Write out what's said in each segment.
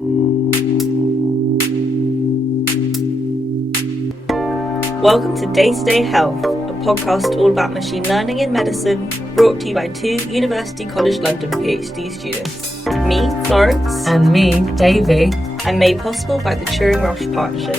Welcome to Day-to-Day Health, a podcast all about machine learning in medicine, brought to you by two University College London PhD students. Me, Florence. And me, Davey. And made possible by the Turing-Roche partnership.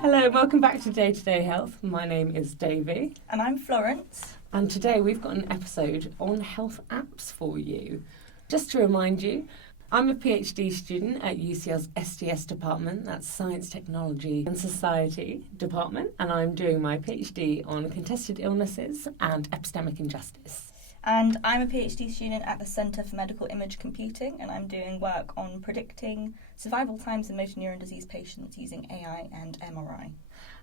Hello, welcome back to Day-to-Day Health. My name is Davey. And I'm Florence. And today we've got an episode on health apps for you. Just to remind you, I'm a PhD student at UCL's STS department, that's Science, Technology and Society department, and I'm doing my PhD on contested illnesses and epistemic injustice. And I'm a PhD student at the Centre for Medical Image Computing, and I'm doing work on predicting survival times in motor neuron disease patients using AI and MRI.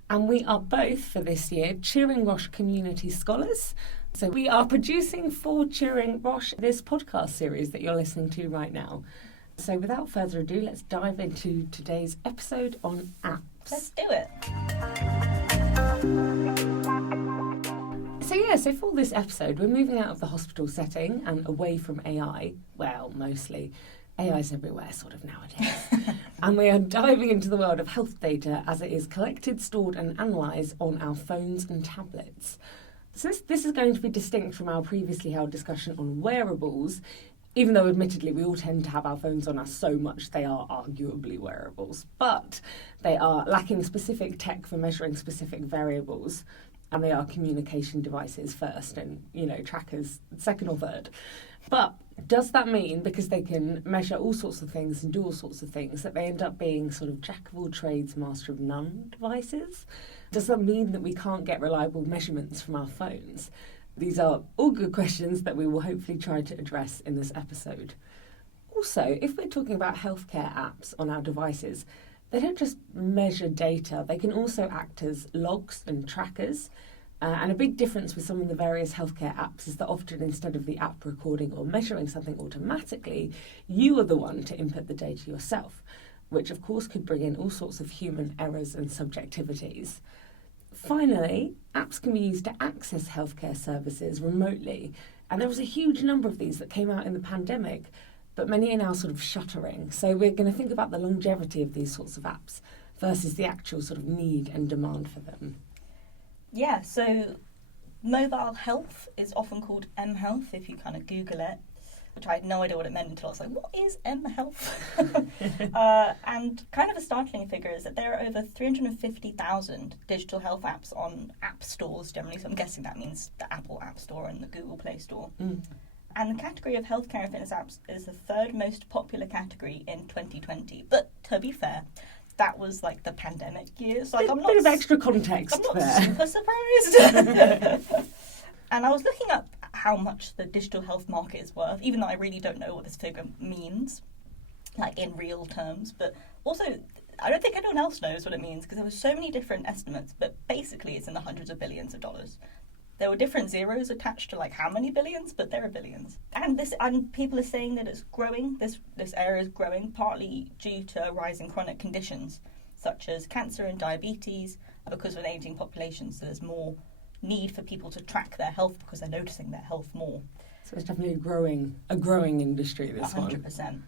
And we are both, for this year, Turing-Roche Community Scholars. So we are producing for Turing-Roche this podcast series that you're listening to right now. So without further ado, let's dive into today's episode on apps. Let's do it. So for this episode, we're moving out of the hospital setting and away from AI. Well, mostly. AI's everywhere, sort of, nowadays. And we are diving into the world of health data as it is collected, stored and analysed on our phones and tablets. So this is going to be distinct from our previously held discussion on wearables, even though admittedly we all tend to have our phones on us so much they are arguably wearables. But they are lacking specific tech for measuring specific variables, and they are communication devices first and, trackers second or third. But does that mean, because they can measure all sorts of things and do all sorts of things, that they end up being sort of jack of all trades, master of none devices? Does that mean that we can't get reliable measurements from our phones? These are all good questions that we will hopefully try to address in this episode. Also, if we're talking about healthcare apps on our devices, they don't just measure data, they can also act as logs and trackers. And a big difference with some of the various healthcare apps is that often instead of the app recording or measuring something automatically, you are the one to input the data yourself, which of course could bring in all sorts of human errors and subjectivities. Finally, apps can be used to access healthcare services remotely, and there was a huge number of these that came out in the pandemic, but many are now sort of shuttering. So we're going to think about the longevity of these sorts of apps versus the actual sort of need and demand for them. Yeah, so mobile health is often called mHealth if you kind of Google it, which I had no idea what it meant until I was like, what is mHealth? And kind of a startling figure is that there are over 350,000 digital health apps on app stores generally, so I'm guessing that means the Apple App Store and the Google Play Store. And the category of healthcare and fitness apps is the third most popular category in 2020. But to be fair, that was like the pandemic years. So I'm not bit of extra context I'm not there. super surprised. And I was looking up how much the digital health market is worth, even though I really don't know what this figure means, like in real terms. But also, I don't think anyone else knows what it means because there were so many different estimates. But basically, it's in the hundreds of billions of dollars. There were different zeros attached to like how many billions, but there are billions. And people are saying that it's growing. This area is growing partly due to a rise in chronic conditions such as cancer and diabetes because of an aging population. So there's more need for people to track their health because they're noticing their health more. So it's definitely a growing industry, this 100%. one.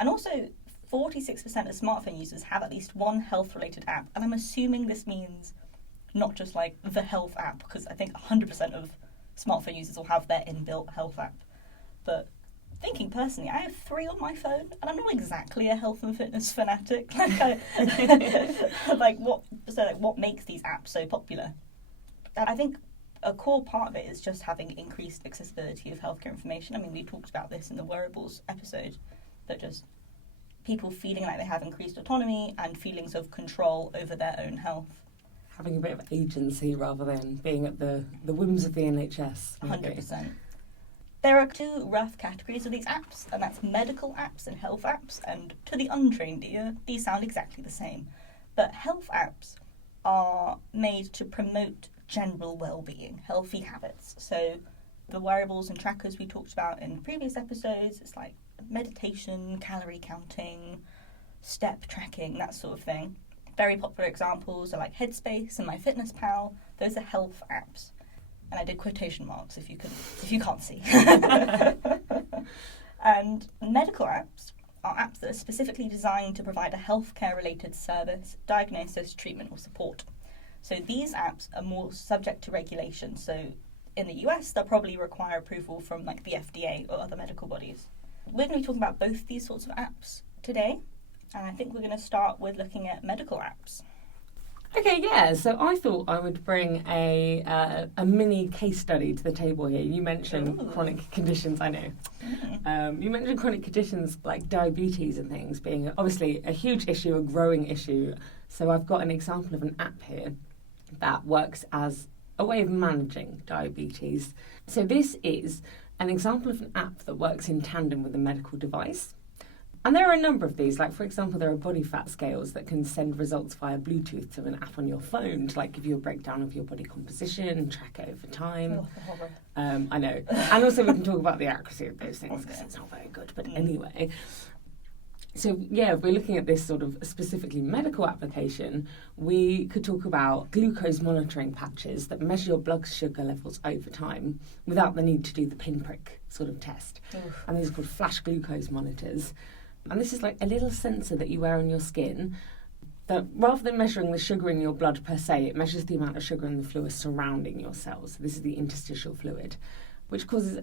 And also, 46% of smartphone users have at least one health-related app. And I'm assuming this means not just like the health app, because I think 100% of smartphone users will have their inbuilt health app. But thinking personally, I have 3 on my phone, and I'm not exactly a health and fitness fanatic. What makes these apps so popular? And I think a core part of it is just having increased accessibility of healthcare information. I mean, we talked about this in the wearables episode, but just people feeling like they have increased autonomy and feelings of control over their own health. Having a bit of agency rather than being at the whims of the NHS. Maybe. 100%. There are 2 rough categories of these apps, and that's medical apps and health apps, and to the untrained ear, these sound exactly the same. But health apps are made to promote general well-being, healthy habits. So the wearables and trackers we talked about in previous episodes, it's like meditation, calorie counting, step tracking, that sort of thing. Very popular examples are like Headspace and MyFitnessPal. Those are health apps. And I did quotation marks if you can't see. And medical apps are apps that are specifically designed to provide a healthcare-related service, diagnosis, treatment, or support. So these apps are more subject to regulation. So in the US, they'll probably require approval from like the FDA or other medical bodies. We're going to be talking about both these sorts of apps today, and I think we're going to start with looking at medical apps. Okay, yeah, so I thought I would bring a mini case study to the table here. You mentioned chronic conditions, I know. You mentioned chronic conditions like diabetes and things being obviously a huge issue, a growing issue. So I've got an example of an app here that works as a way of managing diabetes. So this is an example of an app that works in tandem with a medical device. And there are a number of these, like for example, there are body fat scales that can send results via Bluetooth to an app on your phone to like give you a breakdown of your body composition, track it over time. I know. And also we can talk about the accuracy of those things because it's not very good. But anyway, so yeah, if we're looking at this sort of specifically medical application, we could talk about glucose monitoring patches that measure your blood sugar levels over time without the need to do the pinprick sort of test. And these are called flash glucose monitors. And this is like a little sensor that you wear on your skin that rather than measuring the sugar in your blood per se, it measures the amount of sugar in the fluid surrounding your cells. So this is the interstitial fluid, which causes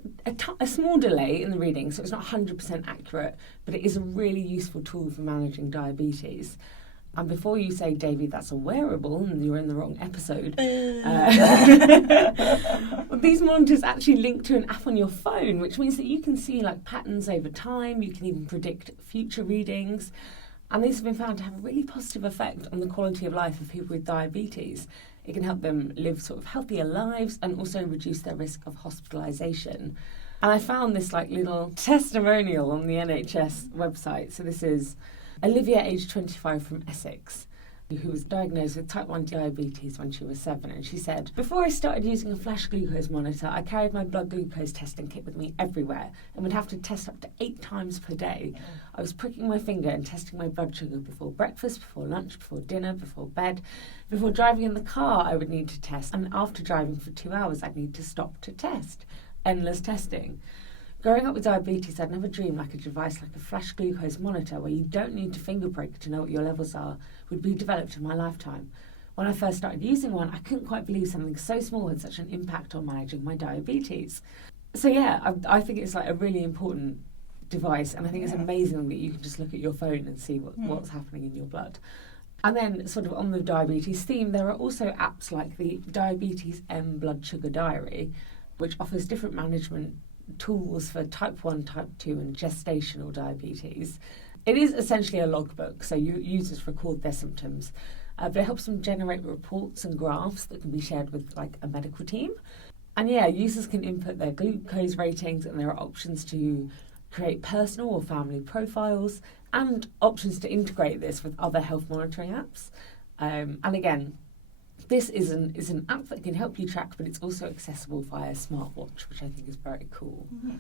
a small delay in the reading, so it's not 100% accurate, but it is a really useful tool for managing diabetes. And before you say, Davey, that's a wearable, and you're in the wrong episode, these monitors actually link to an app on your phone, which means that you can see like patterns over time, you can even predict future readings, and these have been found to have a really positive effect on the quality of life of people with diabetes. It can help them live sort of healthier lives and also reduce their risk of hospitalisation. And I found this like little testimonial on the NHS website. So this is Olivia, aged 25, from Essex, who was diagnosed with type 1 diabetes when she was 7. And she said, "Before I started using a flash glucose monitor, I carried my blood glucose testing kit with me everywhere and would have to test up to 8 times per day. I was pricking my finger and testing my blood sugar before breakfast, before lunch, before dinner, before bed. Before driving in the car, I would need to test. And after driving for 2 hours, I'd need to stop to test. Endless testing. Growing up with diabetes, I'd never dreamed like a device like a flash glucose monitor where you don't need to finger prick to know what your levels are would be developed in my lifetime. When I first started using one, I couldn't quite believe something so small had such an impact on managing my diabetes." So yeah, I think it's like a really important device, and I think it's amazing that you can just look at your phone and see what's happening in your blood. And then sort of on the diabetes theme, there are also apps like the Diabetes M Blood Sugar Diary, which offers different management tools for type 1, type 2 and gestational diabetes. It is essentially a logbook, so users record their symptoms, but it helps them generate reports and graphs that can be shared with like a medical team. And yeah, users can input their glucose ratings, and there are options to create personal or family profiles and options to integrate this with other health monitoring apps. And again, this is an app that can help you track, but it's also accessible via a smartwatch, which I think is very cool. Mm-hmm.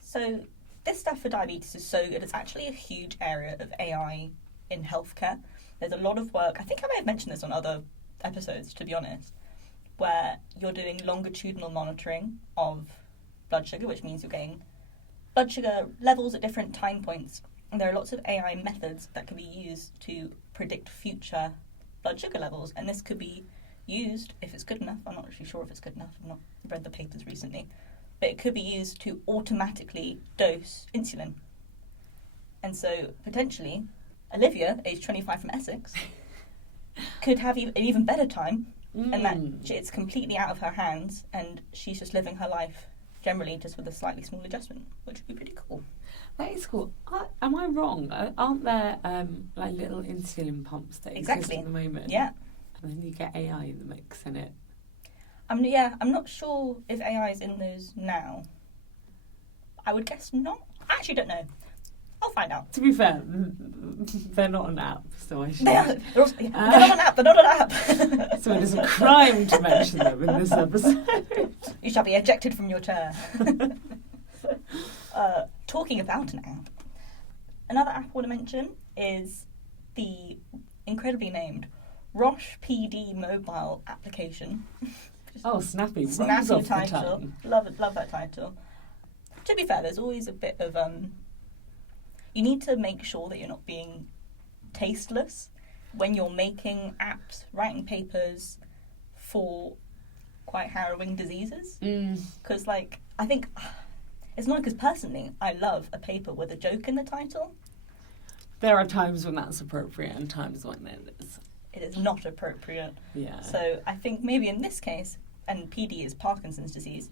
So this stuff for diabetes is so good. It's actually a huge area of AI in healthcare. There's a lot of work. I think I may have mentioned this on other episodes, to be honest, where you're doing longitudinal monitoring of blood sugar, which means you're getting blood sugar levels at different time points. And there are lots of AI methods that can be used to predict future blood sugar levels. And this could be used, if it's good enough, I'm not actually sure if it's good enough, I've not read the papers recently, but it could be used to automatically dose insulin. And so potentially Olivia, aged 25 from Essex, could have an even better time, and that it's completely out of her hands and she's just living her life generally just with a slightly small adjustment, which would be pretty cool. That is cool. Am I wrong? Aren't there like little insulin pumps that exist at the moment? Yeah. And then you get AI in the mix in it. I'm not sure if AI is in those now. I would guess not. I actually don't know. I'll find out. To be fair, they're not an app, so I should. They're not an app. They're not an app. So it is a crime to mention them in this episode. You shall be ejected from your chair. Talking about an app, another app I want to mention is the incredibly named Roche PD mobile application. Oh, snappy! Snappy title. Love that title. To be fair, there's always a bit of you need to make sure that you're not being tasteless when you're making apps, writing papers for quite harrowing diseases. Because, like, I think it's not because personally I love a paper with a joke in the title. There are times when that's appropriate and times when it is not appropriate. Yeah. So I think maybe in this case, and PD is Parkinson's disease,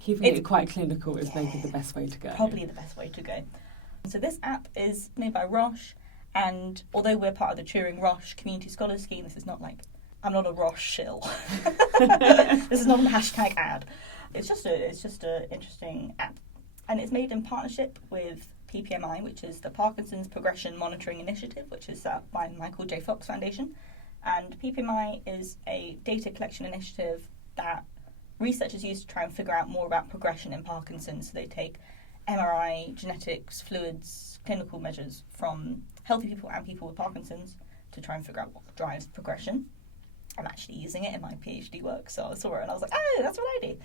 keeping it quite clinical is maybe the best way to go. Probably the best way to go. So this app is made by Roche, and although we're part of the Turing-Roche Community Scholar Scheme, this is not like, I'm not a Roche shill. This is not a hashtag ad. It's just a interesting app. And it's made in partnership with PPMI, which is the Parkinson's Progression Monitoring Initiative, which is set up by Michael J. Fox Foundation. And PPMI is a data collection initiative that researchers use to try and figure out more about progression in Parkinson's. So they take MRI, genetics, fluids, clinical measures from healthy people and people with Parkinson's to try and figure out what drives progression. I'm actually using it in my PhD work, so I saw it and I was like, oh, that's what I do.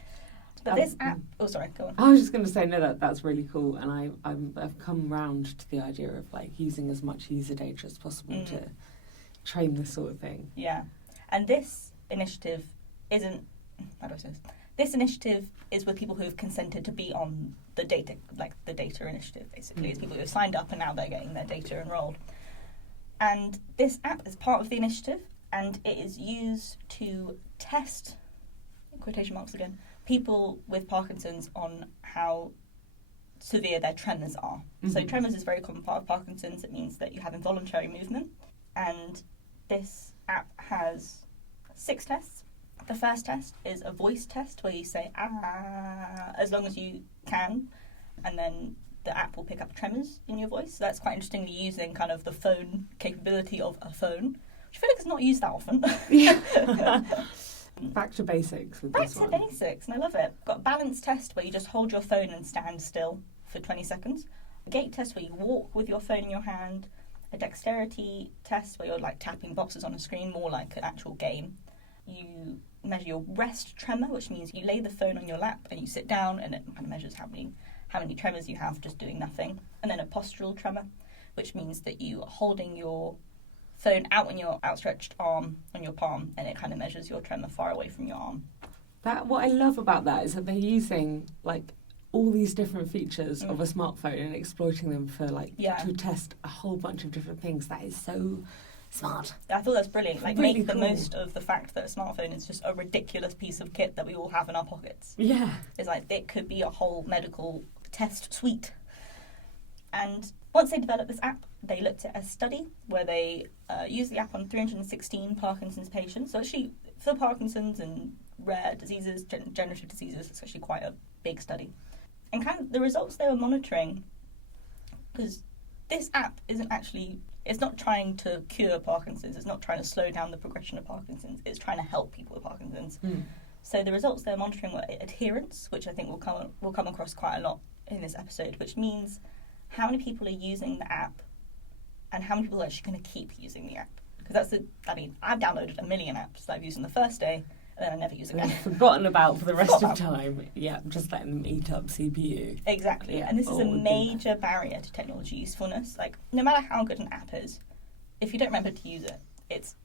But this app... Oh, sorry, go on. I was just going to say, no, that's really cool, and I've come round to the idea of, like, using as much user data as possible to train this sort of thing. Yeah. And this initiative isn't... How do I say this? This initiative is with people who have consented to be on the data, like the data initiative, basically. It's people who have signed up and now they're getting their data enrolled. And this app is part of the initiative, and it is used to test, quotation marks again, people with Parkinson's on how severe their tremors are. So tremors is a very common part of Parkinson's. It means that you have involuntary movement. And this app has 6 tests. The first test is a voice test where you say, ah, as long as you can. And then the app will pick up tremors in your voice. So that's quite interestingly using kind of the phone capability of a phone, which I feel like is not used that often. Yeah. Back to basics with this one. Back to basics, and I love it. Got a balance test where you just hold your phone and stand still for 20 seconds. A gait test where you walk with your phone in your hand. A dexterity test where you're like tapping boxes on a screen, more like an actual game. You measure your rest tremor, which means you lay the phone on your lap and you sit down, and it kind of measures how many tremors you have just doing nothing. And then a postural tremor, which means that you are holding your phone out on your outstretched arm on your palm, and it kind of measures your tremor far away from your arm. What I love about that is that they're using like all these different features of a smartphone and exploiting them for to test a whole bunch of different things. That is so smart. I thought that's brilliant. Like, really make the cool. most of the fact that a smartphone is just a ridiculous piece of kit that we all have in our pockets. Yeah. It's like, it could be a whole medical test suite. And once they developed this app, they looked at a study where they used the app on 316 Parkinson's patients. So actually, for Parkinson's and rare diseases, degenerative diseases, it's actually quite a big study. And kind of the results they were monitoring, because this app it's not trying to cure Parkinson's, it's not trying to slow down the progression of Parkinson's, it's trying to help people with Parkinson's. So the results they're monitoring were adherence, which I think will come across quite a lot in this episode, which means how many people are using the app and how many people are actually going to keep using the app. Because I've downloaded 1 million apps that I've used on the first day, and then I never use again. Forgotten about for the rest of time. Yeah, just letting them eat up CPU. Exactly. And this is a major barrier to technology usefulness. Like, no matter how good an app is, if you don't remember to use it, it's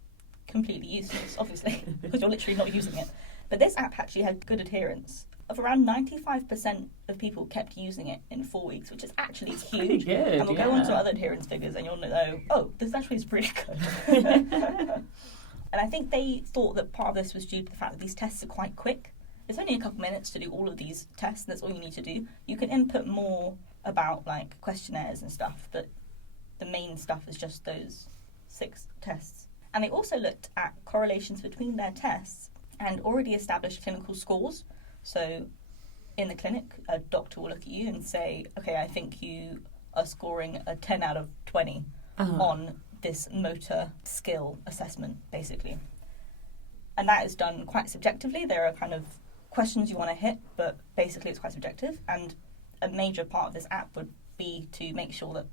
completely useless, obviously, because you're literally not using it. But this app actually had good adherence. Of around 95% of people kept using it in 4 weeks, which is actually huge. Good, and we'll go on to other adherence figures and you'll know, oh, this actually is pretty good. And I think they thought that part of this was due to the fact that these tests are quite quick. It's only a couple minutes to do all of these tests, and that's all you need to do. You can input more about like questionnaires and stuff, but the main stuff is just those 6 tests. And they also looked at correlations between their tests and already established clinical scores. So in the clinic, a doctor will look at you and say, okay, I think you are scoring a 10 out of 20 on this motor skill assessment, basically. And that is done quite subjectively. There are kind of questions you want to hit, but basically it's quite subjective. And a major part of this app would be to make sure that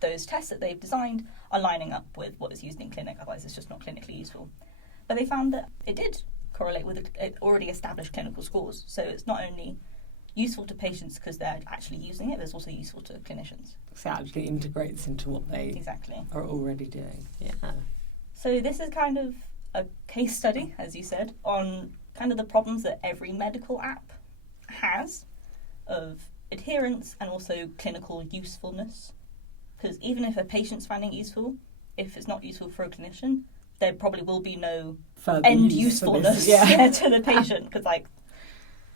those tests that they've designed are lining up with what is used in clinic, otherwise it's just not clinically useful. But they found that it did correlate with already established clinical scores. So it's not only useful to patients because they're actually using it, but it's also useful to clinicians. So it actually integrates into what they Exactly. are already doing. Yeah. So this is kind of a case study, as you said, on kind of the problems that every medical app has of adherence and also clinical usefulness. Because even if a patient's finding it useful, if it's not useful for a clinician, there probably will be no Further end use for usefulness this, to the patient, because, like,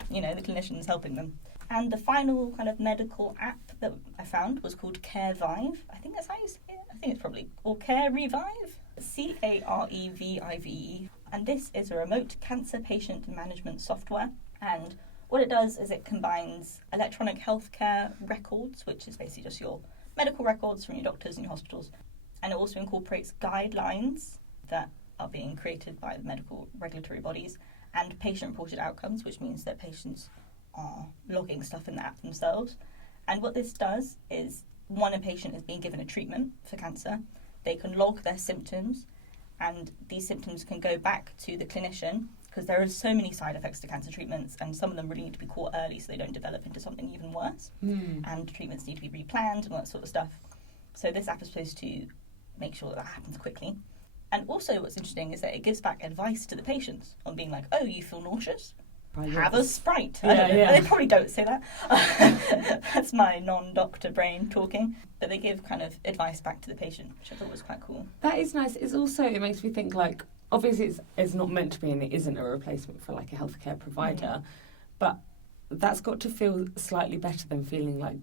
you know, the clinician is helping them. And the final kind of medical app that I found was called CareVive. I think that's how you say it. I think it's probably, or CareVive. CareVive. And this is a remote cancer patient management software. And what it does is it combines electronic healthcare records, which is basically just your medical records from your doctors and your hospitals. And it also incorporates guidelines that are being created by the medical regulatory bodies and patient-reported outcomes, which means that patients are logging stuff in the app themselves. And what this does is, when a patient is being given a treatment for cancer, they can log their symptoms, and these symptoms can go back to the clinician, because there are so many side effects to cancer treatments, and some of them really need to be caught early so they don't develop into something even worse. And treatments need to be replanned and all that sort of stuff. So this app is supposed to make sure that happens quickly. And also what's interesting is that it gives back advice to the patients on being like, oh, you feel nauseous? Have a Sprite. I don't know. They probably don't say that. That's my non-doctor brain talking. But they give kind of advice back to the patient, which I thought was quite cool. That is nice. It's also, it makes me think, like, obviously it's not meant to be, and it isn't a replacement for, like, a healthcare provider, but that's got to feel slightly better than feeling like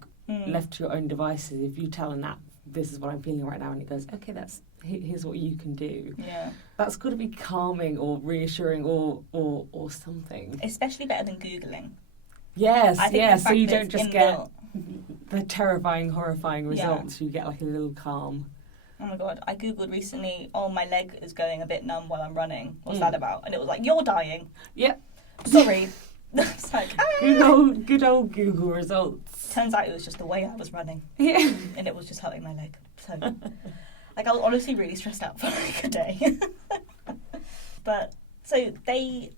left to your own devices. If you tell an app, this is what I'm feeling right now, and it goes, okay, here's what you can do. Yeah. That's got to be calming or reassuring or something. Especially better than Googling. Yes, so you don't just get inbuilt. the terrifying, horrifying results. You get like a little calm. Oh my god, I googled recently, oh, my leg is going a bit numb while I'm running. What's that about? And it was like, you're dying. Yep. Sorry. It's like, good old Google results. Turns out it was just the way I was running. Yeah. And it was just hurting my leg. So, like, I was honestly really stressed out for like a day. But, so they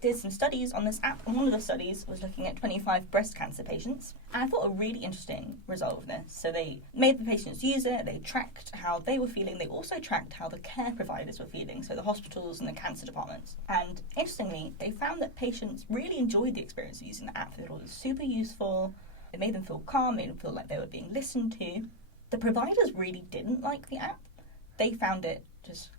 did some studies on this app, and one of the studies was looking at 25 breast cancer patients. And I thought a really interesting result of this. So they made the patients use it, they tracked how they were feeling, they also tracked how the care providers were feeling, so the hospitals and the cancer departments. And interestingly, they found that patients really enjoyed the experience of using the app. They thought it was super useful, it made them feel calm, made them feel like they were being listened to. The providers really didn't like the app. They found it just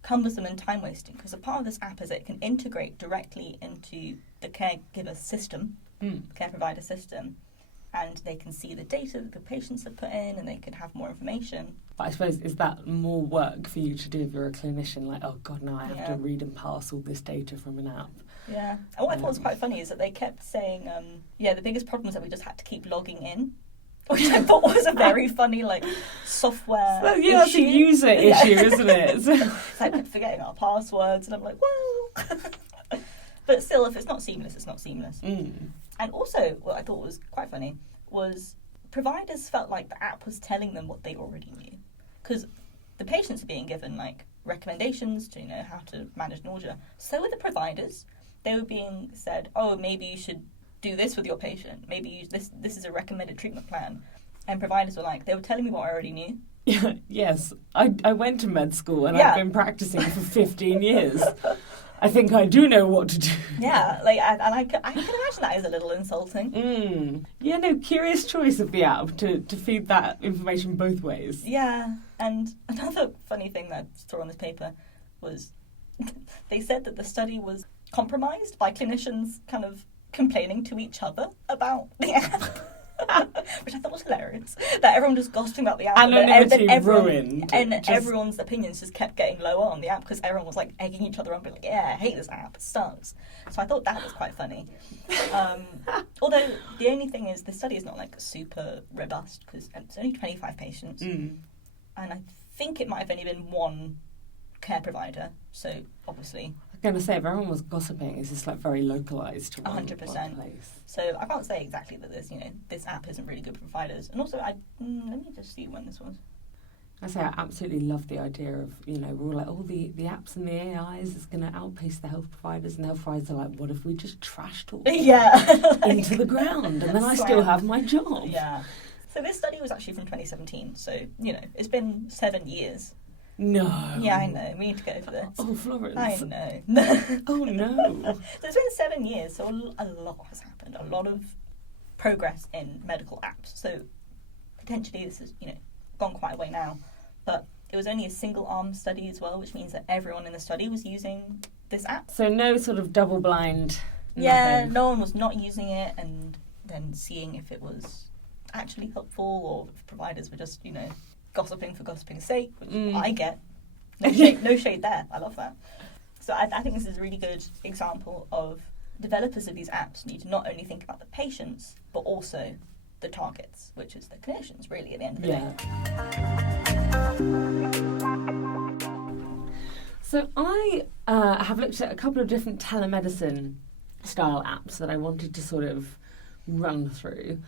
cumbersome and time wasting, because a part of this app is it can integrate directly into the caregiver system, care provider system, and they can see the data that the patients have put in, and they can have more information. But I suppose, is that more work for you to do if you're a clinician? Like, oh god, now I have to read and parse all this data from an app. Yeah. And what I thought was quite funny is that they kept saying, the biggest problem is that we just had to keep logging in, which I thought was a very funny, like, software issue. That's a user issue, isn't it? It's like forgetting our passwords, and I'm like, well. But still, if it's not seamless, it's not seamless. And also, what I thought was quite funny was providers felt like the app was telling them what they already knew. Because the patients are being given, like, recommendations to, how to manage nausea. So were the providers. They were being said, oh, maybe you should do this with your patient. Maybe this is a recommended treatment plan. And providers were like, they were telling me what I already knew. Yeah, yes. I went to med school and I've been practicing for 15 years. I think I do know what to do. Yeah, like, and I can imagine that is a little insulting. Yeah, no, curious choice of the app to feed that information both ways. Yeah, and another funny thing that I saw on this paper was they said that the study was compromised by clinicians kind of complaining to each other about the app. Which I thought was hilarious. That everyone just gossiping about the app. Anonymity ruined. And everyone's opinions just kept getting lower on the app because everyone was like egging each other on, being like, yeah, I hate this app, it sucks. So I thought that was quite funny. Although the only thing is the study is not like super robust because it's only 25 patients. And I think it might have only been one care provider. So obviously... I'm going to say, if everyone was gossiping, it's just like very localised to one 100%. place. So I can't say exactly that this app isn't really good for providers. And also, let me just see when this was. I absolutely love the idea of, we're all like, the apps and the AIs is going to outpace the health providers, and the health providers are like, what if we just trash talk into the ground, and then I still have my job? Yeah. So this study was actually from 2017, so, it's been 7 years. No. Yeah, I know. We need to go for this. Oh, Florence. I know. Oh, no. So it's been 7 years, so a lot has happened. A lot of progress in medical apps. So potentially this has, gone quite a way now. But it was only a single-arm study as well, which means that everyone in the study was using this app. So no sort of double-blind. Yeah, nothing. no one was not using it and then seeing if it was actually helpful or if providers were just, gossiping for gossiping's sake, which I get. No shade there. I love that. So I think this is a really good example of developers of these apps need to not only think about the patients, but also the targets, which is the clinicians, really, at the end of the day. So I have looked at a couple of different telemedicine style apps that I wanted to sort of run through.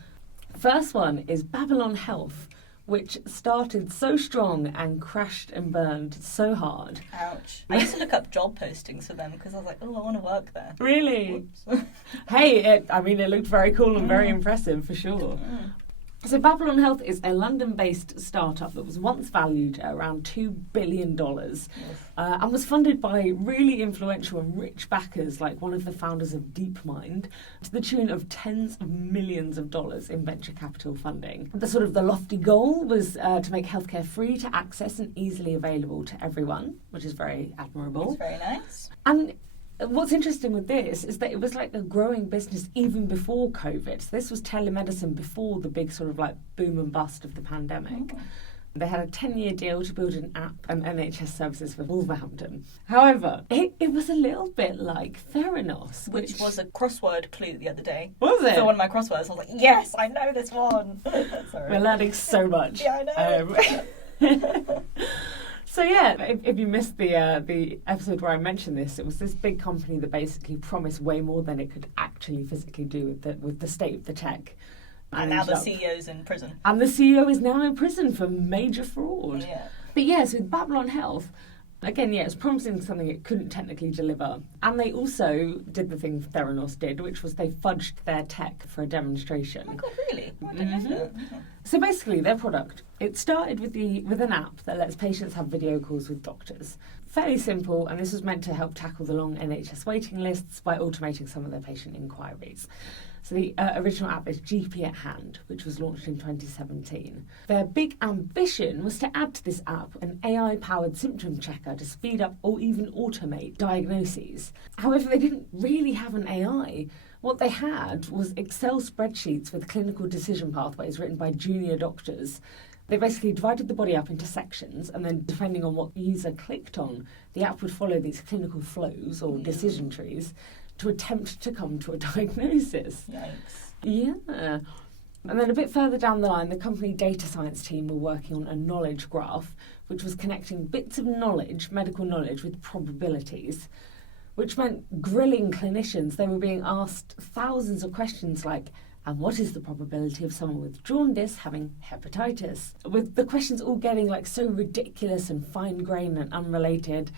First one is Babylon Health, which started so strong and crashed and burned so hard. Ouch. I used to look up job postings for them because I was like, oh, I want to work there. Really? Hey, it looked very cool and very impressive for sure. So Babylon Health is a London-based startup that was once valued at around $2 billion and was funded by really influential and rich backers like one of the founders of DeepMind to the tune of tens of millions of dollars in venture capital funding. The lofty goal was to make healthcare free to access and easily available to everyone, which is very admirable. It's very nice. And what's interesting with this is that it was like a growing business even before COVID. So this was telemedicine before the big sort of like boom and bust of the pandemic. They had a 10-year deal to build an app and NHS services for Wolverhampton. However, it was a little bit like Theranos. Which was a crossword clue the other day. Was it? For one of my crosswords, I was like, yes, I know this one. Sorry. We're learning so much. Yeah, I know. So yeah, if you missed the episode where I mentioned this, it was this big company that basically promised way more than it could actually physically do with the state of the tech. And now the CEO's in prison. And the CEO is now in prison for major fraud. Yeah. But yeah, so with Babylon Health, again, it's promising something it couldn't technically deliver. And they also did the thing Theranos did, which was they fudged their tech for a demonstration. Oh my God, really? I didn't know that. So basically, their product, it started with an app that lets patients have video calls with doctors. Fairly simple, and this was meant to help tackle the long NHS waiting lists by automating some of their patient inquiries. So the original app is GP at Hand, which was launched in 2017. Their big ambition was to add to this app an AI-powered symptom checker to speed up or even automate diagnoses. However, they didn't really have an AI. What they had was Excel spreadsheets with clinical decision pathways written by junior doctors. They basically divided the body up into sections, and then depending on what the user clicked on, the app would follow these clinical flows or decision trees to attempt to come to a diagnosis. Yikes. Yeah. And then a bit further down the line, the company data science team were working on a knowledge graph, which was connecting bits of knowledge, medical knowledge, with probabilities, which meant grilling clinicians. They were being asked thousands of questions like, and what is the probability of someone with jaundice having hepatitis? With the questions all getting like so ridiculous and fine-grained and unrelated.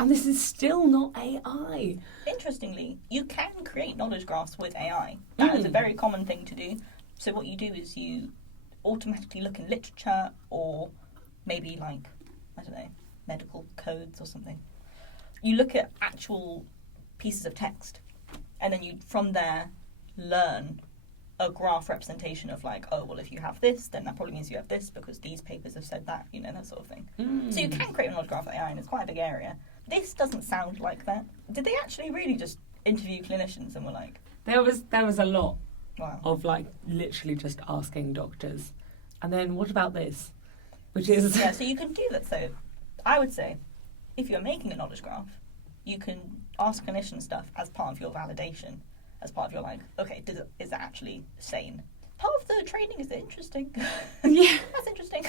And this is still not AI. Interestingly, you can create knowledge graphs with AI. That is a very common thing to do. So what you do is you automatically look in literature or maybe like, I don't know, medical codes or something. You look at actual pieces of text and then you, from there, learn a graph representation of like, oh, well, if you have this, then that probably means you have this because these papers have said that, that sort of thing. So you can create a knowledge graph with AI and it's quite a big area. This doesn't sound like that. Did they actually really just interview clinicians and were like... There was a lot Wow. of like literally just asking doctors. And then what about this? Which is... Yeah, so you can do that. So I would say if you're making a knowledge graph, you can ask clinicians stuff as part of your validation, as part of your like, okay, is that actually sane? Part of the training is interesting. Yeah. That's interesting.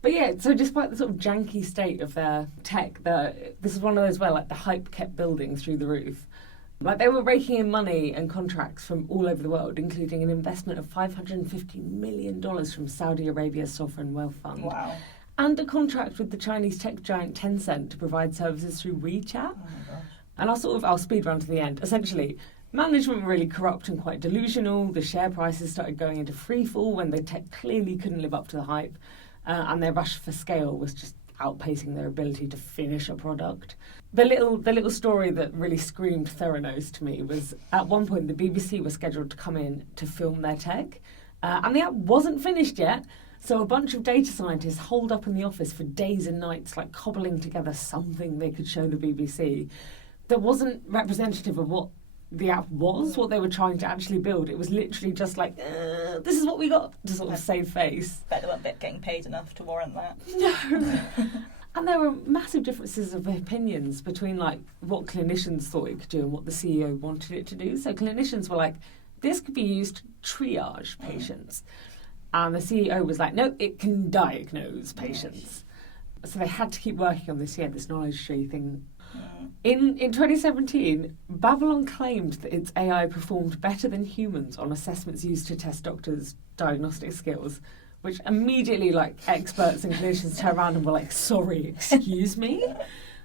But yeah, so despite the sort of janky state of their tech, this is one of those where like the hype kept building through the roof. Like, they were raking in money and contracts from all over the world, including an investment of $550 million from Saudi Arabia's sovereign wealth fund. Wow. And a contract with the Chinese tech giant Tencent to provide services through WeChat. Oh my gosh. And I'll speed run to the end. Essentially, management were really corrupt and quite delusional. The share prices started going into freefall when the tech clearly couldn't live up to the hype. And their rush for scale was just outpacing their ability to finish a product. The little story that really screamed Theranos to me was, at one point the BBC was scheduled to come in to film their tech, and the app wasn't finished yet. So a bunch of data scientists holed up in the office for days and nights, like cobbling together something they could show the BBC that wasn't representative of what the app was, what they were trying to actually build. It was literally just like, this is what we got, to sort of save face. Bet they weren't getting paid enough to warrant that. No. And there were massive differences of opinions between like what clinicians thought it could do and what the CEO wanted it to do. So clinicians were like, this could be used to triage patients. And the CEO was like, no, it can diagnose patients. So they had to keep working on this knowledge tree thing. In 2017, Babylon claimed that its AI performed better than humans on assessments used to test doctors' diagnostic skills, which immediately, like, experts and clinicians turned around and were like, sorry, excuse me?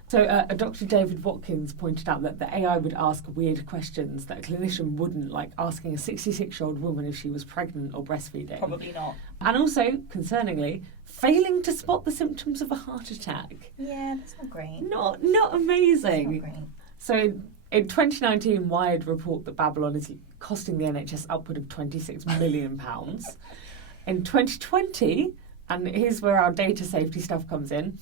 So Dr. David Watkins pointed out that the AI would ask weird questions that a clinician wouldn't, like asking a 66-year-old woman if she was pregnant or breastfeeding. Probably not. And also, concerningly, failing to spot the symptoms of a heart attack. Yeah, that's not great. Not amazing. That's not great. So in 2019, Wired report that Babylon is costing the NHS upward of £26 million. In 2020, and here's where our data safety stuff comes in,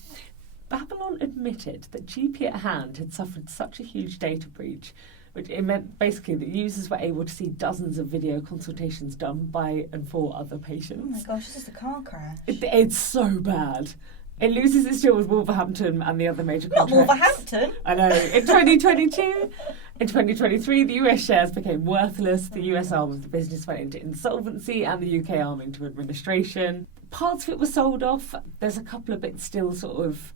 Babylon admitted that GP at Hand had suffered such a huge data breach, which it meant basically that users were able to see dozens of video consultations done by and for other patients. Oh my gosh, this is a car crash. It's so bad. It loses its deal with Wolverhampton and the other major Not contracts. Wolverhampton! I know. In 2022, in 2023, the US shares became worthless. The US arm of the business went into insolvency and the UK arm into administration. Parts of it were sold off. There's a couple of bits still sort of...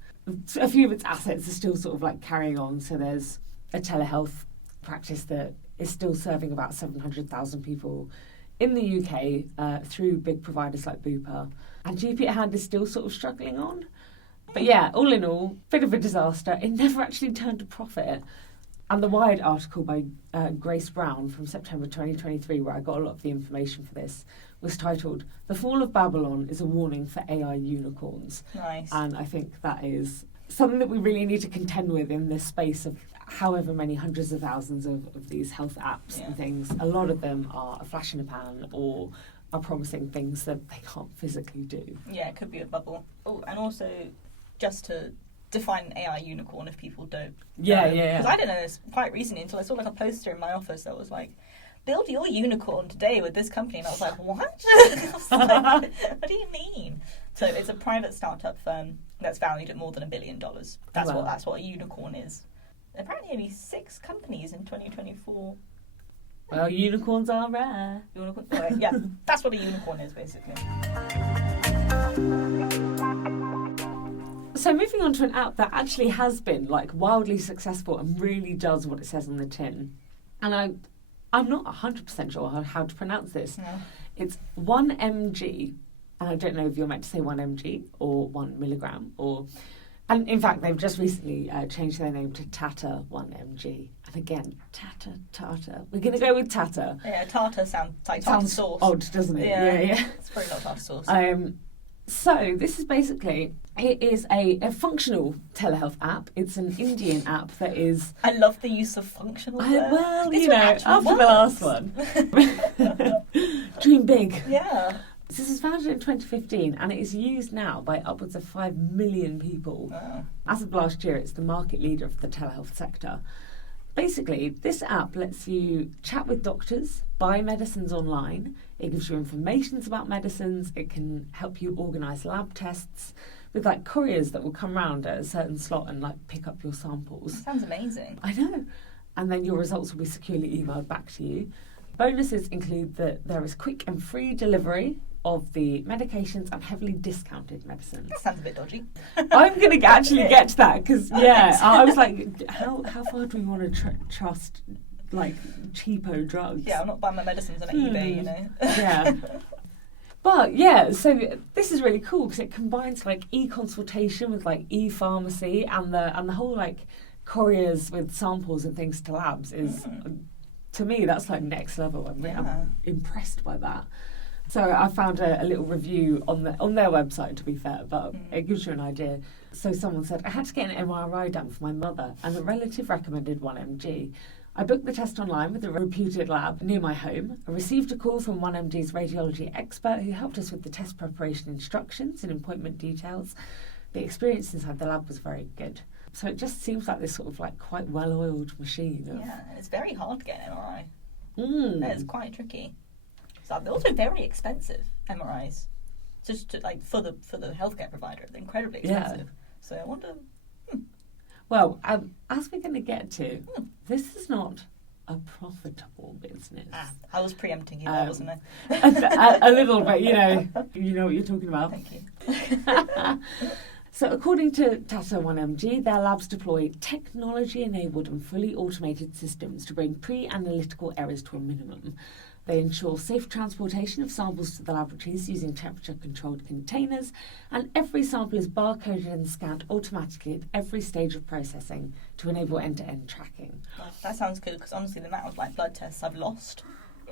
A few of its assets are still sort of like carrying on. So there's a telehealth practice that is still serving about 700,000 people in the UK through big providers like Bupa. And GP at Hand is still sort of struggling on. But yeah, all in all, bit of a disaster. It never actually turned a profit. And the Wired article by Grace Brown from September 2023, where I got a lot of the information for this, was titled, "The Fall of Babylon is a Warning for AI Unicorns." Nice. And I think that is something that we really need to contend with in this space of however many hundreds of thousands of these health apps and things. A lot of them are a flash in the pan or are promising things that they can't physically do. Yeah, it could be a bubble. Oh, and also, just to define an AI unicorn if people don't Yeah. Because I didn't know this quite recently until I saw like a poster in my office that was like, build your unicorn today with this company. And I was like, what? I was like, what do you mean? So it's a private startup firm that's valued at more than $1 billion. That's what a unicorn is. Apparently only 6 companies in 2024. Well, unicorns are rare. Unicorn. Anyway, yeah, that's what a unicorn is basically. So moving on to an app that actually has been like wildly successful and really does what it says on the tin. And I'm not 100% sure how to pronounce this. No. It's 1mg, and I don't know if you're meant to say 1mg or 1 milligram or... And in fact, they've just recently changed their name to Tata 1mg. And again, Tata. We're going to go with Tata. Yeah, tartar sounds like tartar Sounds sauce. odd, doesn't it? Yeah. It's probably not tartar sauce. So this is basically, it is a functional telehealth app. It's an Indian app that is... I love the use of functional there. Well, This you one know, actually after the last one. Dream big. Yeah. This was founded in 2015 and it is used now by upwards of 5 million people. Wow. As of last year, it's the market leader of the telehealth sector. Basically, this app lets you chat with doctors, buy medicines online. It gives you information about medicines. It can help you organise lab tests with like couriers that will come round at a certain slot and like pick up your samples. That sounds amazing. I know. And then your results will be securely emailed back to you. Bonuses include that there is quick and free delivery of the medications and heavily discounted medicines. That sounds a bit dodgy. I'm going to actually get to that because, I was like, how far do we want to trust like cheapo drugs. Yeah, I'm not buying my medicines on eBay, you know. Yeah. But yeah, so this is really cool because it combines like e-consultation with like e-pharmacy and the whole like couriers with samples and things to labs is, to me, that's like next level. I'm impressed by that. So I found a little review on their website, to be fair, but it gives you an idea. So someone said, I had to get an MRI done for my mother and a relative recommended 1mg. I booked the test online with a reputed lab near my home. I received a call from 1mg's radiology expert who helped us with the test preparation instructions and appointment details. The experience inside the lab was very good. So it just seems like this sort of like quite well-oiled machine. Yeah, it's very hard to get an MRI. It's quite tricky. So they're also very expensive, MRIs. Just to, like for the healthcare provider, they're incredibly expensive. Yeah. So I wonder. Well, as we're going to get to, this is not a profitable business. I was preempting you there, wasn't I? a little bit, you know what you're talking about. Thank you. So according to Tata 1mg, their labs deploy technology-enabled and fully automated systems to bring pre-analytical errors to a minimum. They ensure safe transportation of samples to the laboratories using temperature-controlled containers, and every sample is barcoded and scanned automatically at every stage of processing to enable end-to-end tracking. That sounds good, because honestly, the amount of like blood tests I've lost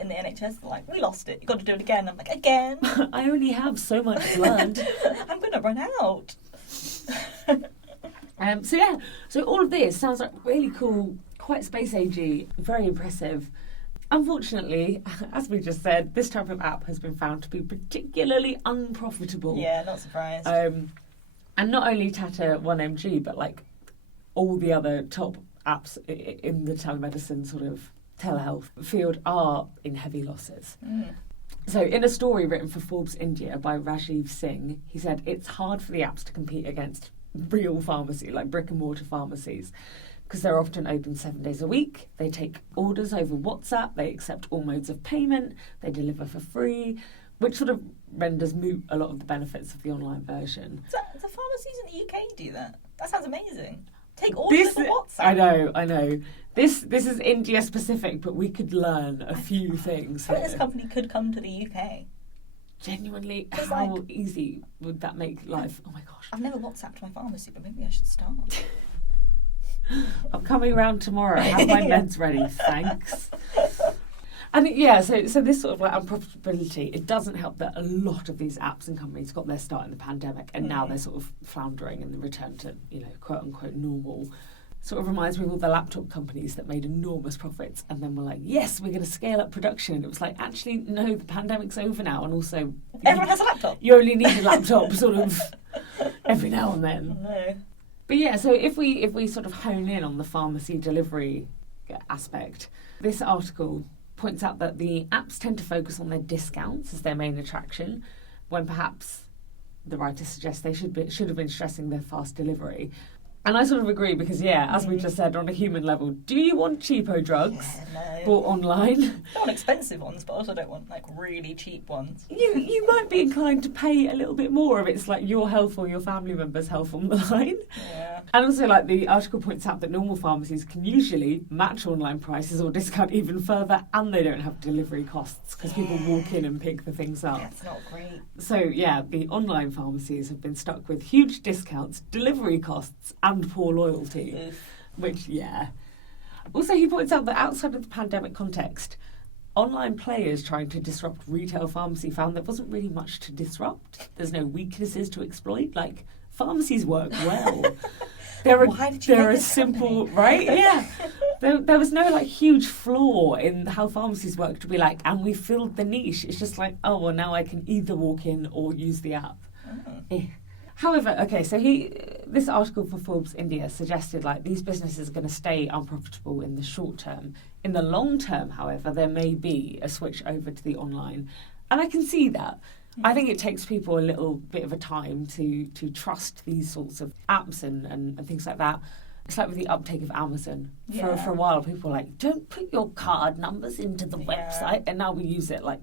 in the NHS, they're like, we lost it, you've got to do it again. I'm like, again? I only have so much blood. I'm going to run out. So all of this sounds like really cool, quite space-agey, very impressive. Unfortunately, as we just said, this type of app has been found to be particularly unprofitable. Yeah, not surprised. And not only Tata 1mg, but like all the other top apps in the telemedicine sort of telehealth field are in heavy losses. So in a story written for Forbes India by Rajiv Singh, he said it's hard for the apps to compete against real pharmacy, like brick and mortar pharmacies, because they're often open 7 days a week. They take orders over WhatsApp, they accept all modes of payment, they deliver for free, which sort of renders moot a lot of the benefits of the online version. So the pharmacies in the UK do that? That sounds amazing. Take orders over WhatsApp. I know. This is India specific, but we could learn a few things. I think this company could come to the UK. Genuinely, how easy would that make life? Oh my gosh. I've never WhatsApped my pharmacy, but maybe I should start. I'm coming round tomorrow. Have my meds ready, thanks. And so this sort of like unprofitability, it doesn't help that a lot of these apps and companies got their start in the pandemic and now they're sort of floundering in the return to, quote unquote normal. Sort of reminds me of all the laptop companies that made enormous profits and then were like, yes, we're going to scale up production. And it was like, actually, no, the pandemic's over now. And also, everyone has a laptop. You only need a laptop sort of every now and then. Oh, no. But yeah, so if we sort of hone in on the pharmacy delivery aspect, this article points out that the apps tend to focus on their discounts as their main attraction, when perhaps the writer suggests they should have been stressing their fast delivery. And I sort of agree because, as we just said, on a human level, do you want cheapo drugs bought online? I don't want expensive ones, but I also don't want, like, really cheap ones. You might be inclined to pay a little bit more if it's, like, your health or your family member's health on the line. Yeah. And also, like, the article points out that normal pharmacies can usually match online prices or discount even further, and they don't have delivery costs because people walk in and pick the things up. That's not great. So, the online pharmacies have been stuck with huge discounts, delivery costs, and poor loyalty, which, Also, he points out that outside of the pandemic context, online players trying to disrupt retail pharmacy found there wasn't really much to disrupt. There's no weaknesses to exploit. Like, pharmacies work well. They're a simple, right? Yeah. There was no, like, huge flaw in how pharmacies work to be like, and we filled the niche. It's just like, oh, well, now I can either walk in or use the app. However, so this article for Forbes India suggested like these businesses are going to stay unprofitable in the short term. In the long term, however, there may be a switch over to the online. And I can see that. I think it takes people a little bit of a time to trust these sorts of apps and things like that. It's like with the uptake of Amazon. For a while, people were like, don't put your card numbers into the website. And now we use it like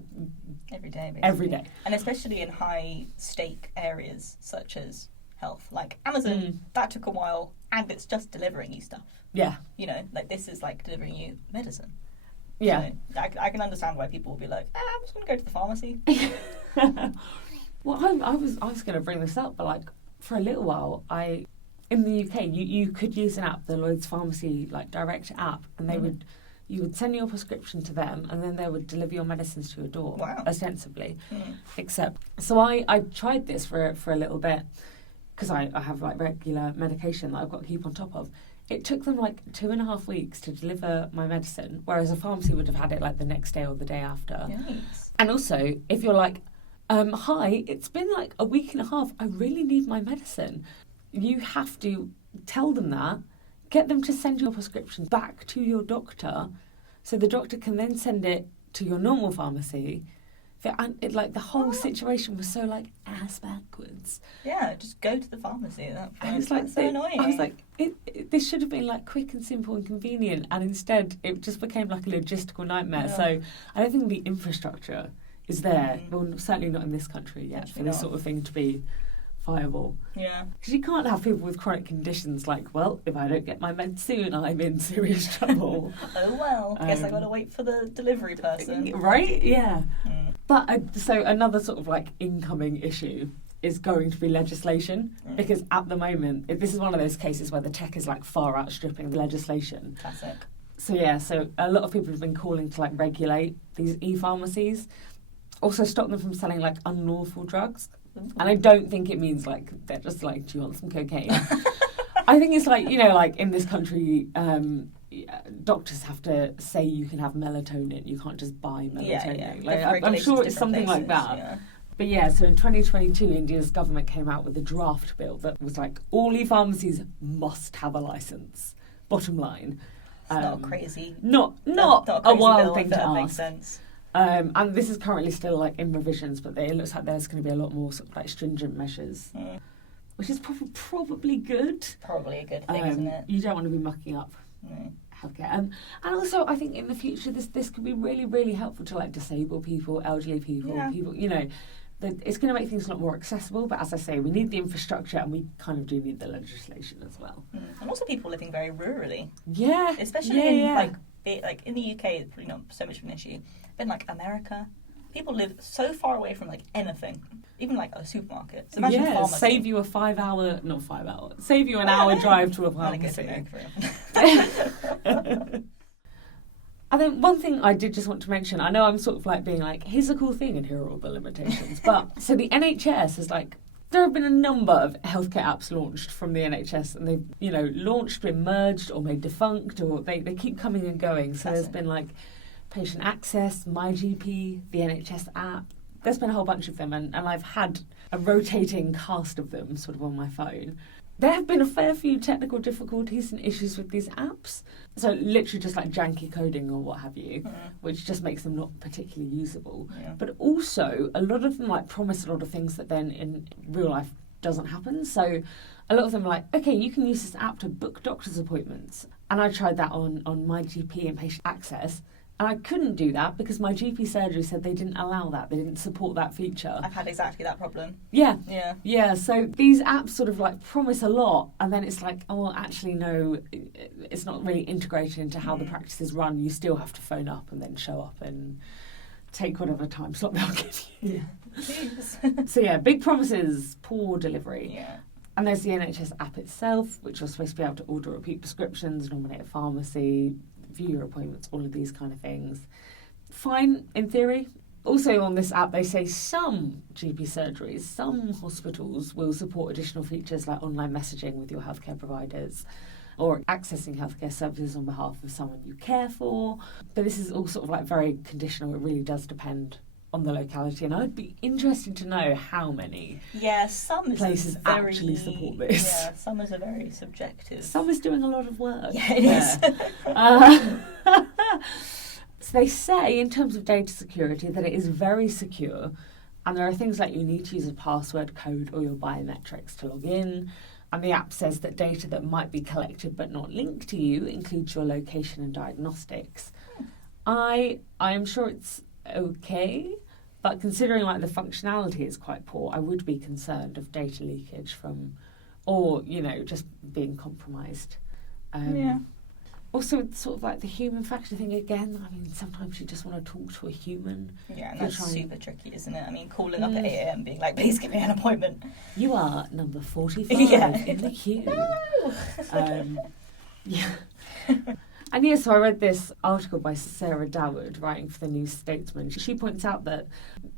every day, basically. Every day. And especially in high-stake areas such as health. Like Amazon, that took a while, and it's just delivering you stuff. Yeah. Like this is like delivering you medicine. Yeah. So I can understand why people will be like, I'm just going to go to the pharmacy. Well, I was going to bring this up, but like for a little while, in the UK, you could use an app, the Lloyd's Pharmacy like direct app, and you would send your prescription to them, and then they would deliver your medicines to your door, ostensibly. Except, so I tried this for a little bit because I have like regular medication that I've got to keep on top of. It took them like 2.5 weeks to deliver my medicine, whereas a pharmacy would have had it like the next day or the day after. Nice. And also, if you're like, hi, it's been like a week and a half, I really need my medicine. You have to tell them that, get them to send your prescription back to your doctor, so the doctor can then send it to your normal pharmacy. And the whole situation was so like ass backwards. Yeah, just go to the pharmacy at that point. It's like, that's so annoying. I was like, this should have been like quick and simple and convenient, and instead it just became like a logistical nightmare. Yeah. So I don't think the infrastructure is there. Well, certainly not in this country yet for this sort of thing to be viable. Yeah. Because you can't have people with chronic conditions like, well, if I don't get my meds soon, I'm in serious trouble. Oh well, guess I gotta wait for the delivery person. Right? Yeah. But so another sort of like incoming issue is going to be legislation, because at the moment, this is one of those cases where the tech is like far outstripping the legislation. Classic. So a lot of people have been calling to like regulate these e-pharmacies, also stop them from selling like unlawful drugs. And I don't think it means like they're just like, do you want some cocaine? I think it's like, like in this country, doctors have to say you can have melatonin. You can't just buy melatonin. Yeah. Like, I'm sure it's something places, like that. Yeah. But yeah, so in 2022, India's government came out with a draft bill that was like, all e-pharmacies must have a license. Bottom line. It's not crazy. Not a a wild bill, thing if to that ask. makes sense. And this is currently still like in revisions, but it looks like there's going to be a lot more sort of like stringent measures, which is probably good. Probably a good thing, isn't it? You don't want to be mucking up healthcare, and also I think in the future this could be really, really helpful to like disabled people, elderly people, people. It's going to make things a lot more accessible. But as I say, we need the infrastructure, and we kind of do need the legislation as well. And also people living very rurally. Yeah, especially in like in the UK, it's probably not so much of an issue. But in like America, people live so far away from like anything, even like a supermarket. So imagine a pharmacy. Save you save you an hour drive to a pharmacy. And then one thing I did just want to mention, I know I'm sort of like being like, here's a cool thing and here are all the limitations. But so the NHS is like, there have been a number of healthcare apps launched from the NHS, and they've, launched, been merged or made defunct, or they keep coming and going. So there's been like Patient Access, MyGP, the NHS app. There's been a whole bunch of them, and I've had a rotating cast of them sort of on my phone. There have been a fair few technical difficulties and issues with these apps. So literally just like janky coding or what have you, which just makes them not particularly usable. Yeah. But also a lot of them like promise a lot of things that then in real life doesn't happen. So a lot of them are like, okay, you can use this app to book doctor's appointments. And I tried that on MyGP and Patient Access. And I couldn't do that because my GP surgery said they didn't allow that. They didn't support that feature. I've had exactly that problem. Yeah. So these apps sort of like promise a lot, and then it's like, oh, well, actually, no, it's not really integrated into how the practice is run. You still have to phone up and then show up and take whatever time slot they'll give you. So yeah, big promises, poor delivery. Yeah. And there's the NHS app itself, which you're supposed to be able to order repeat prescriptions, nominate a pharmacy, view your appointments, all of these kind of things. Fine, in theory. Also on this app, they say some GP surgeries, some hospitals will support additional features like online messaging with your healthcare providers or accessing healthcare services on behalf of someone you care for. But this is all sort of like very conditional. It really does depend on the locality, and I'd be interested to know how many some places actually support this. Yeah, some is a very subjective. Some is doing a lot of work. Yeah, it is. So they say in terms of data security that it is very secure, and there are things like you need to use a password code or your biometrics to log in, and the app says that data that might be collected but not linked to you includes your location and diagnostics. I am sure it's okay, but considering like the functionality is quite poor, I would be concerned of data leakage from, or just being compromised. Also, it's sort of like the human factor thing again. I mean, sometimes you just want to talk to a human. Yeah, and that's super tricky, isn't it? I mean, calling up at 8 a.m. being like, please give me an appointment. You are number 45 in the queue. No! Yeah. And yeah, so I read this article by Sarah Doward, writing for the New Statesman. She points out that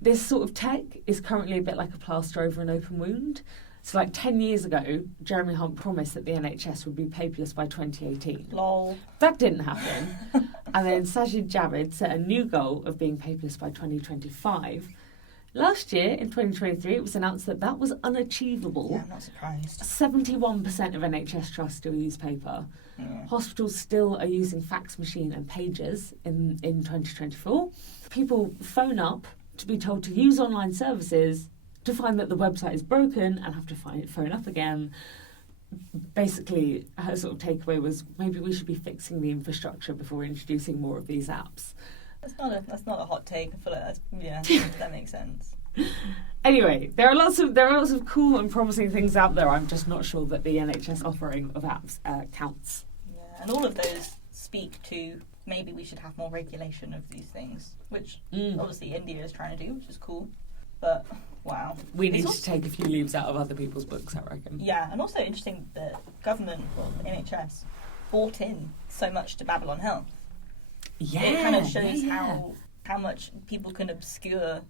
this sort of tech is currently a bit like a plaster over an open wound. So like 10 years ago, Jeremy Hunt promised that the NHS would be paperless by 2018. Lol. That didn't happen. And then Sajid Javid set a new goal of being paperless by 2025. Last year, in 2023, it was announced that that was unachievable. Yeah, I'm not surprised. 71% of NHS trusts still use paper. Yeah. Hospitals still are using fax machine and pages in 2024. People phone up to be told to use online services to find that the website is broken and have to phone up again. Basically, her sort of takeaway was maybe we should be fixing the infrastructure before introducing more of these apps. That's not a hot take. I feel like that makes sense. Anyway, there are lots of cool and promising things out there. I'm just not sure that the NHS offering of apps counts. Yeah, and all of those speak to maybe we should have more regulation of these things, which obviously India is trying to do, which is cool. But wow, we need to take a few leaves out of other people's books, I reckon. Yeah, and also interesting that government, well, the NHS, bought in so much to Babylon Health. Yeah, it kind of shows how much people can obscure,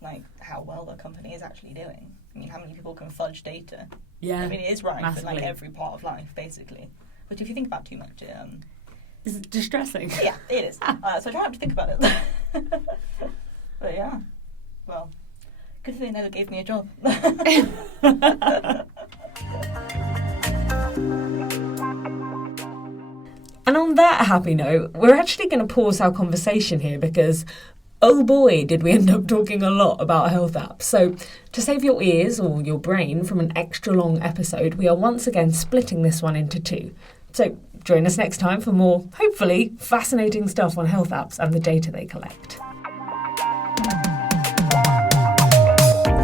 like how well the company is actually doing. I mean, how many people can fudge data? Yeah, I mean, it is right massively. for like every part of life, basically. Which, if you think about too much, is it distressing? Yeah, it is. So I try not to think about it. But yeah, well, good thing they never gave me a job. And on that happy note, we're actually going to pause our conversation here because, oh boy, did we end up talking a lot about health apps. So to save your ears or your brain from an extra long episode, we are once again splitting this one into two. So join us next time for more, hopefully, fascinating stuff on health apps and the data they collect.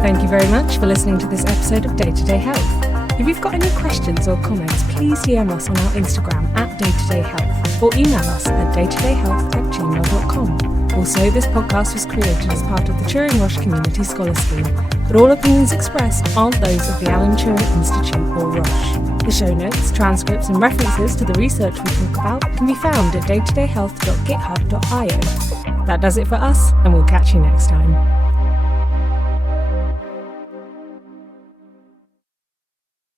Thank you very much for listening to this episode of Day-to-Day Health. If you've got any questions or comments, please DM us on our Instagram @daytodayhealth or email us at daytodayhealth@gmail.com. Also, this podcast was created as part of the Turing-Roche Community Scholar Scheme, but all opinions expressed aren't those of the Alan Turing Institute or Roche. The show notes, transcripts and references to the research we talk about can be found at daytodayhealth.github.io. That does it for us, and we'll catch you next time.